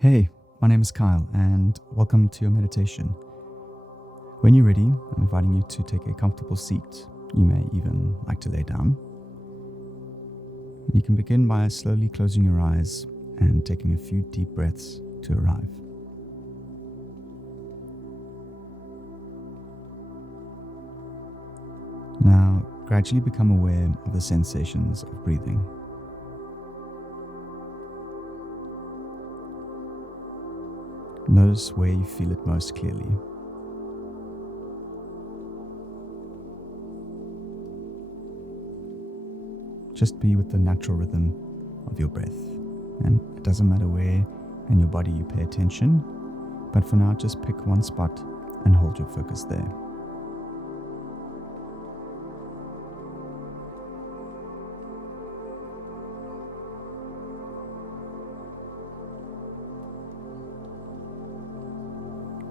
Hey, my name is Kyle, and welcome to your meditation. When you're ready, I'm inviting you to take a comfortable seat. You may even like to lay down. You can begin by slowly closing your eyes and taking a few deep breaths to arrive. Now, gradually become aware of the sensations of breathing. Notice where you feel it most clearly. Just be with the natural rhythm of your breath. And it doesn't matter where in your body you pay attention, but for now just pick one spot and hold your focus there.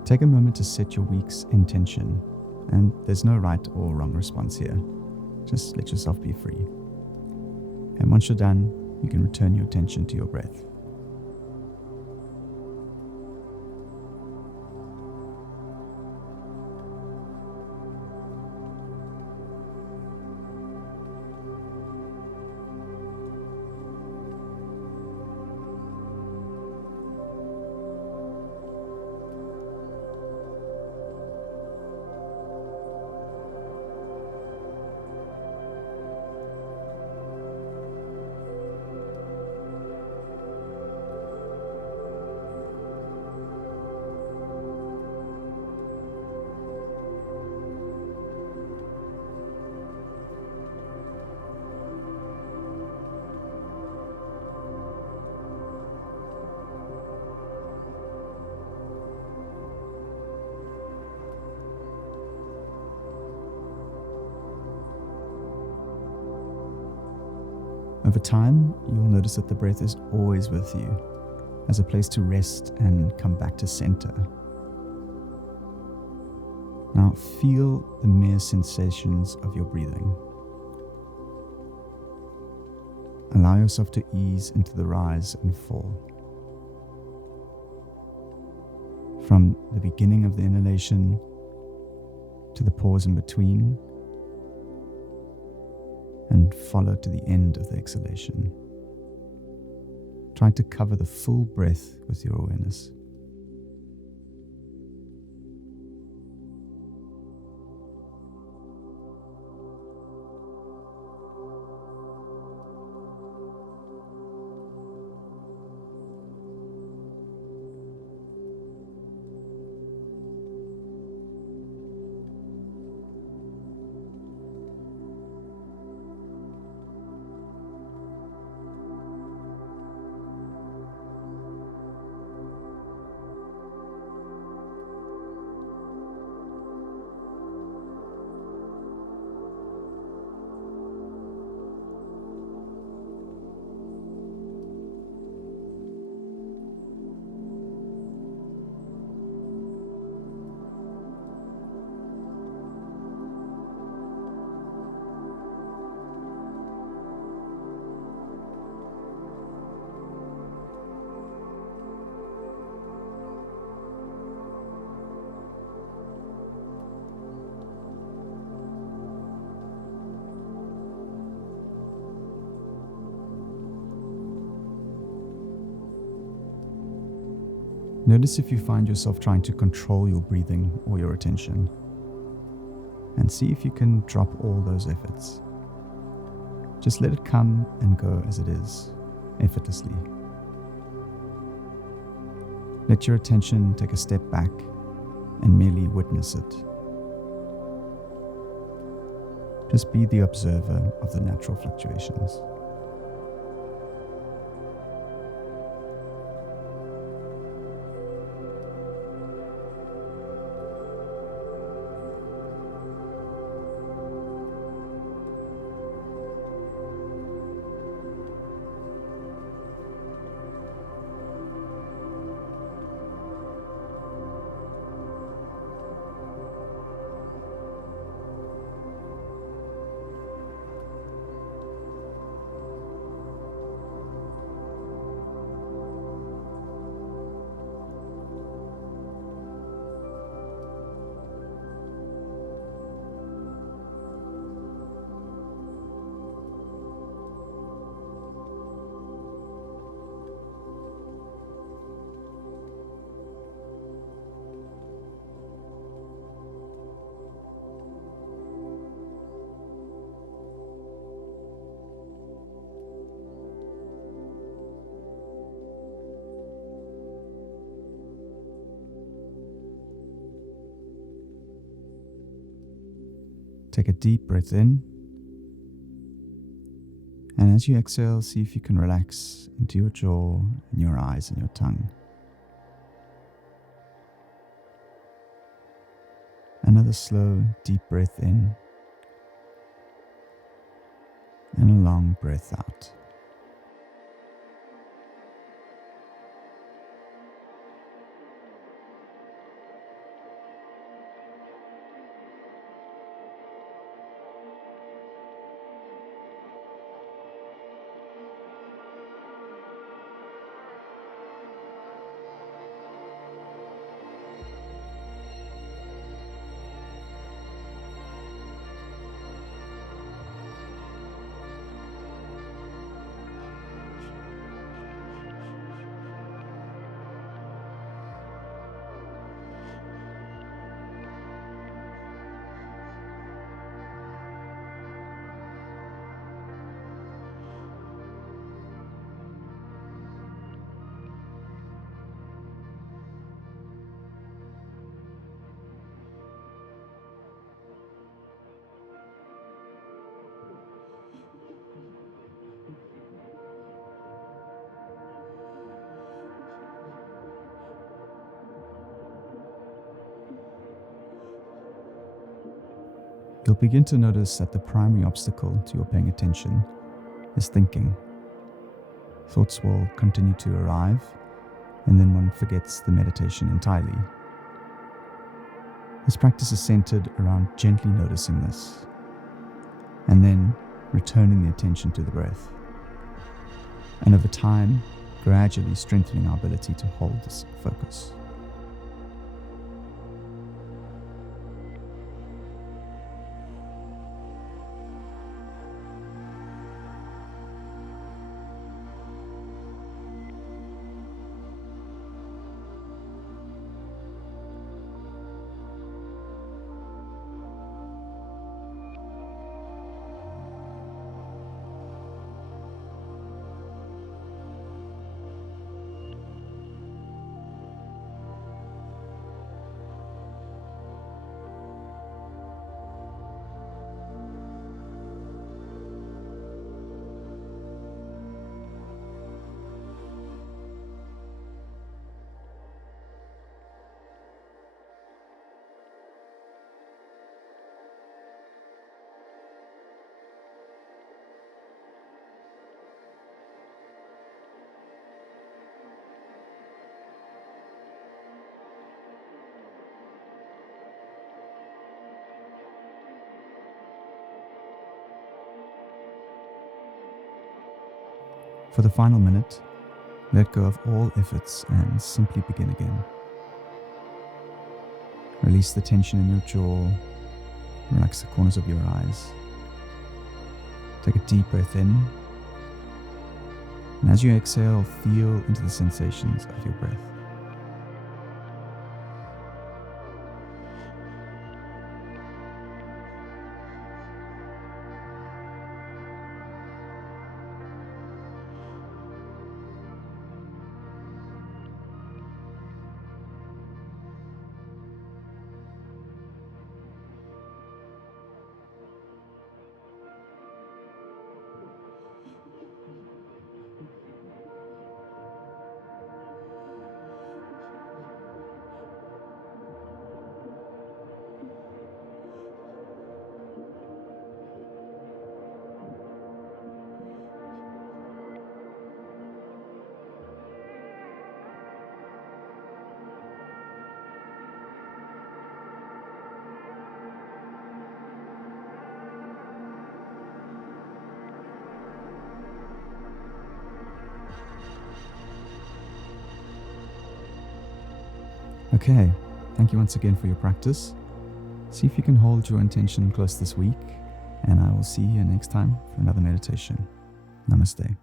Take a moment to set your week's intention, and there's no right or wrong response here. Just let yourself be free. And once you're done, you can return your attention to your breath. Over time, you'll notice that the breath is always with you, as a place to rest and come back to center. Now feel the mere sensations of your breathing. Allow yourself to ease into the rise and fall. From the beginning of the inhalation to the pause in between, and follow to the end of the exhalation. Try to cover the full breath with your awareness. Notice if you find yourself trying to control your breathing or your attention, and see if you can drop all those efforts. Just let it come and go as it is, effortlessly. Let your attention take a step back and merely witness it. Just be the observer of the natural fluctuations. Take a deep breath in. And as you exhale, see if you can relax into your jaw and your eyes and your tongue. Another slow, deep breath in. And a long breath out. You'll begin to notice that the primary obstacle to your paying attention is thinking. Thoughts will continue to arrive, and then one forgets the meditation entirely. This practice is centered around gently noticing this, and then returning the attention to the breath. And over time, gradually strengthening our ability to hold this focus. For the final minute, let go of all efforts and simply begin again. Release the tension in your jaw, relax the corners of your eyes. Take a deep breath in, and as you exhale, feel into the sensations of your breath. Okay, thank you once again for your practice. See if you can hold your intention close this week, and I will see you next time for another meditation. Namaste.